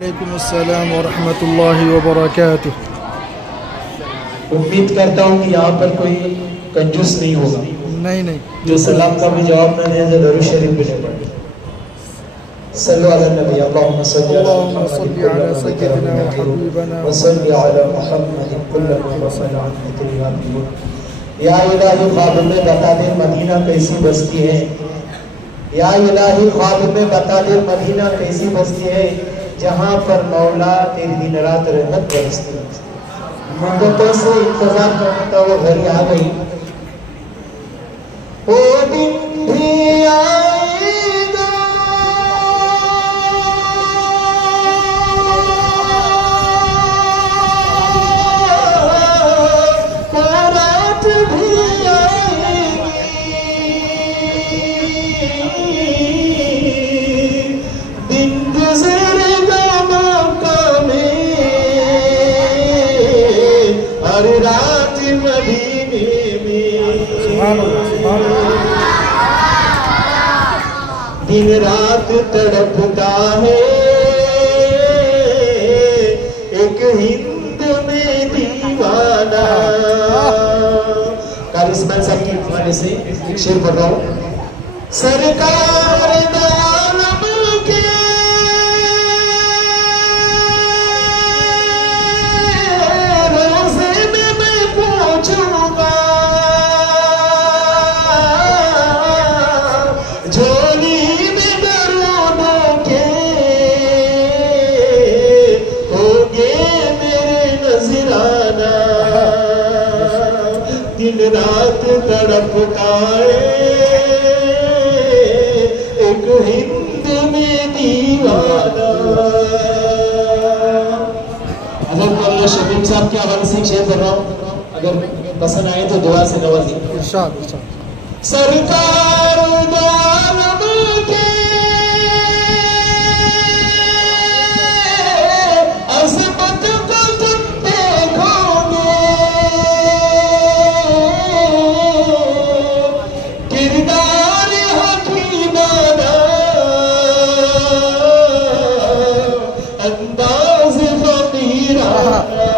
वालेकुमुस्सलाम व रहमतुल्लाहि व बरकातुहू। उम्मीद करता हूँ कि यहाँ पर कोई कंजूस नहीं होगा। नहीं जो सलाम का भी जवाब न दिया, जो दरूद शरीफ भी नहीं पढ़े। सल्लु अला नबी, अल्लाहुम्मा सल्लि अला सय्यिदिना व हबीबना व सल्लि अला मुहम्मदिन कुल्लमा वसला अन्हु। या इलाही ख्वाब में बता दे मदीना कैसी बस्ती है। या इलाही ख्वाब में बता दे मदीना कैसी बस्ती है, जहाँ पर मौला तेरी दिन रात रहमत बरसती है। मुद्दतों से इंतजार करता वो घड़ी आ गई, वो दिन भी आएगा, वो रात भी आएगी, दिन गुजरेगा मक्का में, हर रात मदीने में। दिन रात तड़पता है एक हिंद में दीवाना। कारिस्मान साहब की हवाले से शेर पढ़ रहा हूँ। सरकार आलम के रोज़े में मैं पहुंचूंगा, झोली में दरूदों के होंगे मेरे नजराना। दिन रात तड़पता है एक हिंद में दीवाना। अगर शबीब साहब के हवाले से शेयर कर रहा हूँ, अगर पसंद आए तो दुआ से नवाजी। इरशाद। सरकार आलम के अज़मत को तुम देखोगे, किरदार हकीमाना, अंदाज़ फ़कीराना।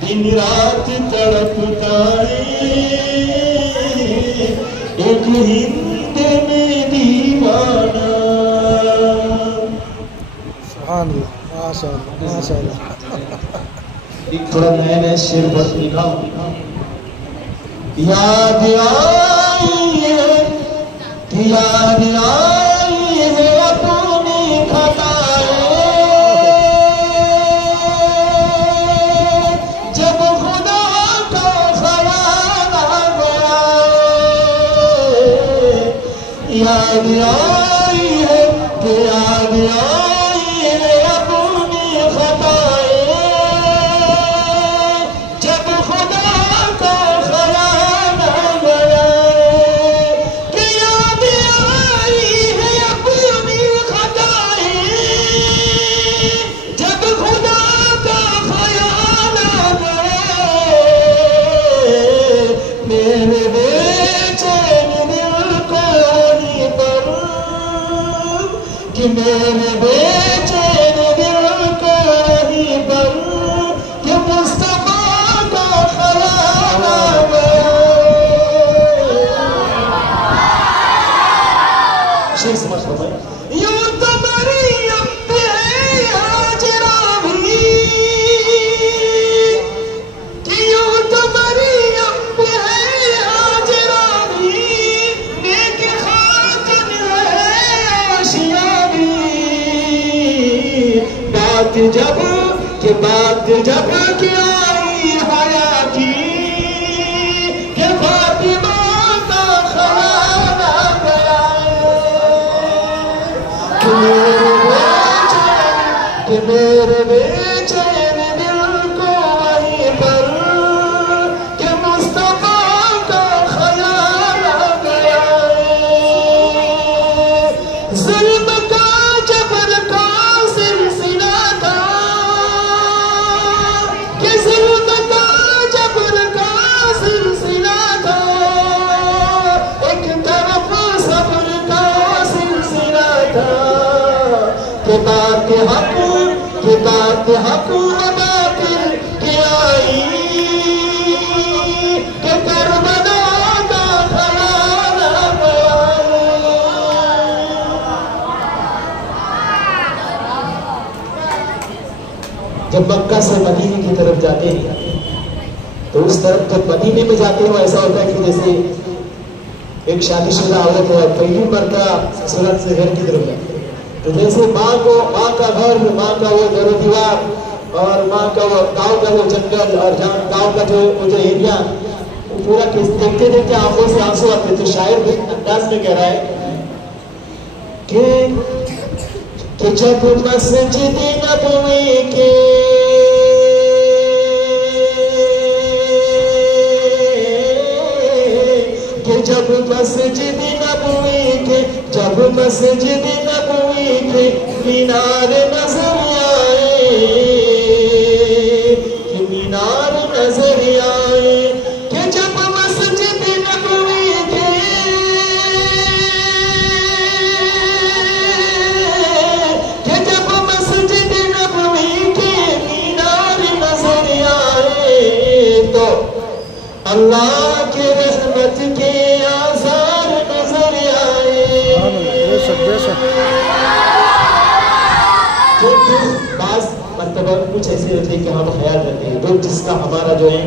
दिन रात तड़पता है एक हिंद में दीवाना। सुभान अल्लाह, माशाअल्लाह माशाअल्लाह। एक थोड़ा नया नया शेर पर लिखा। याद आई है कि याद आई है अपनी खताएं, जब खुदा का ख्याल आ गया। याद आई है कि याद आई है अपनी खताएं, जब खुदा का ख्याल आ गया। कि याद आई है अपनी खताएं, जब खुदा का ख्याल आ गया। मेरे बेचैन दिल को वहीं पर, कि मेरे बेचैन दिल को वहीं पर, कि मुस्तफा का ख्याल आ गया। शेर समझ लो भाई। यूं तो मरियम पे है हाजरा भी, कि यूं तो मरियम पे है हाजरा भी, नेक खातन है आशिया भी। बात जब की आई हया की, कि फातिमा का ख्याल आ गया। कि मेरे बेचैन दिल को वहीं पर, कि मुस्तफा का ख्याल आ गया। जुल्म का जबर का सिलसिला था, कि जुल्म का जबर का सिलसिला था, एक तरफ सब्र का सिलसिला था। के बात हक बातिल के आई के करबला का ख्याल जब मक्का से मदीने की तरफ जाते हैं तो उस तरफ जब मदीने में जाते हो ऐसा होता है कि जैसे एक शादीशुदा औरत है पहली मरतबा ससुराल से घर की तरफ जाती है, तो जैसे माँ का घर, माँ का वो दरो दीवार और माँ का वो गाँव का वो जंगल और जहाँ गाँव का जो एरिया वो पूरा देखते देखते आंखों से आंसू आते। तो शायर भी अंदाज में कह रहा है कि जब मस्जिद नबवी के जब मस्जिद नबवी के मीनार नजर आए, कि मीनार नजर आए, कि जब मस्जिद नबवी के जब मस्जिद नबवी के मीनार नजर आए तो अल्लाह के रहमत के आसार नजर आए। जो बास मर्तबा कुछ ऐसे होते हैं कि हम ख्याल रखते हैं, तो जिसका हमारा जो है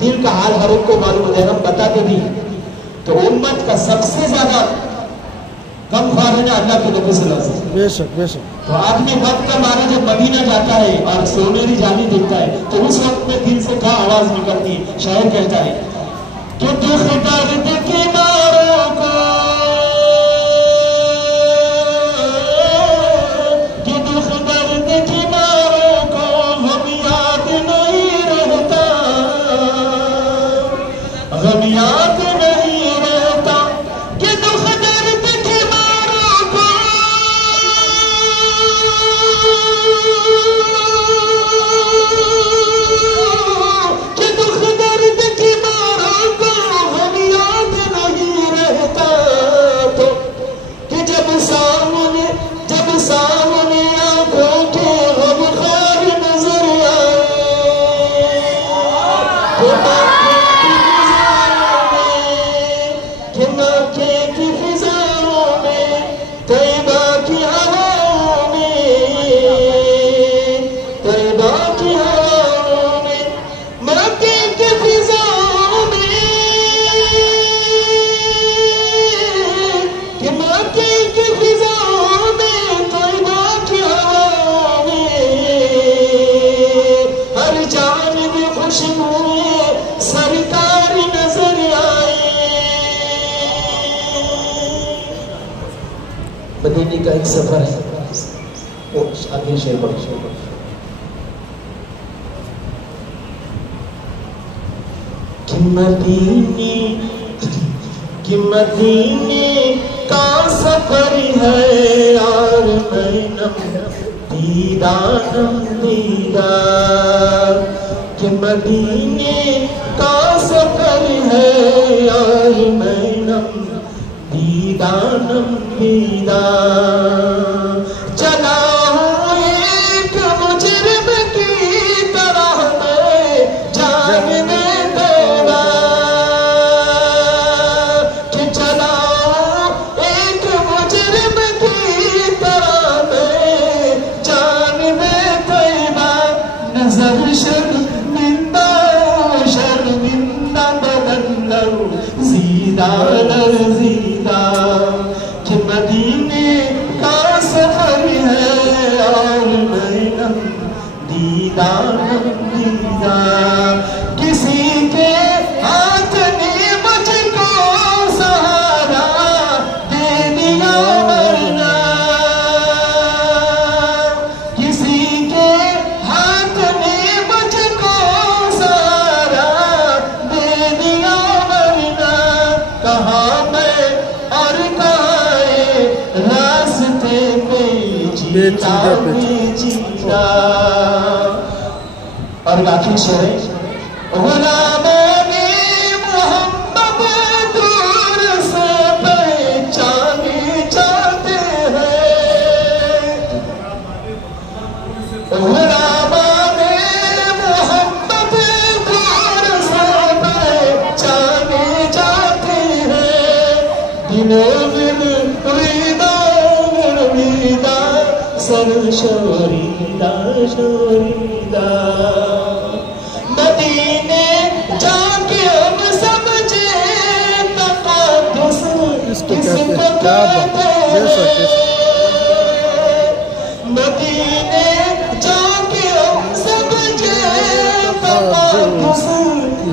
दिल का हाल हर एक को मालूम हो जाए, हम बताते भी। तो उम्मत का सबसे ज्यादा कम ख्वाब है ना अल्लाह के नबी सल्लल्लाहु अलैहि वसल्लम। बेशक बेशक। तो आदमी वक्त का मारा जब मदीना जाता है और सोनेरी जाली देखता है तो उस वक्त में दिल से क्या आवाज निकलती है। शायर कहता है कि दुख दर्द के मारों को, कि दुख दर्द के मारों को गम याद नहीं रहता, गम याद नहीं रहता, कि दुख दर्द के मारों को, कि दुख दर्द के मारों को गम याद नहीं रहता। तो कि जब सामने आंखों के गमखार नजर आए, कि मक्के की फिजाओं में, तैबा की हवाओं में, तैबा की हवाओं में, मक्के की फिजाओं में, कि मक्के की फिजाओं में, तैबा की हवाओं में, हर जानिब खुशबुए सरकार नजर आए। मदीने का एक सफर है, वो आगे शेर पढ़ो। कि मदीने का सफर है यार मैनम दीदानम दीदार, कि मदीने का सफर है यार मैनम दीदानम दीदार। चला हूँ एक मुजरिम की तरह मैं जान में तैबा, कि चला हूँ एक मुजरिम की तरह मैं जान में तैबा। नजर शर्मिंदा शर्मिंदा बदन ज़ीदा लर्ज़ीदा, कि मदीने का सफर है और मैनम दीदानम दीदार। किसी के हाथ ने मुझको सहारा दे दिया वरना, किसी के हाथ ने मुझको सहारा दे दिया वरना। कहाँ मैं और कहाँ ये रास्ते पे जीता जीता। और आखिरी शेर है, गुलामों मोहम्मद दूर से पहचाने जाते हैं, सरशोरीदा शोरीदा मदीने जाके हम समझे तक़द्दुस किसको कहते हैं। मदीने जाके हम समझे तक़द्दुस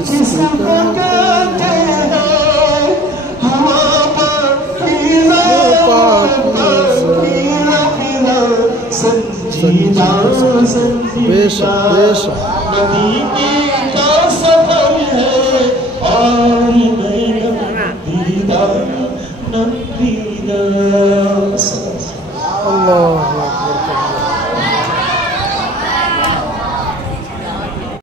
किसको कहते हैं। हवा पीला संजीदा संजीदा मदीने का सफर है और मैं दीदार नबीदा। अल्लाह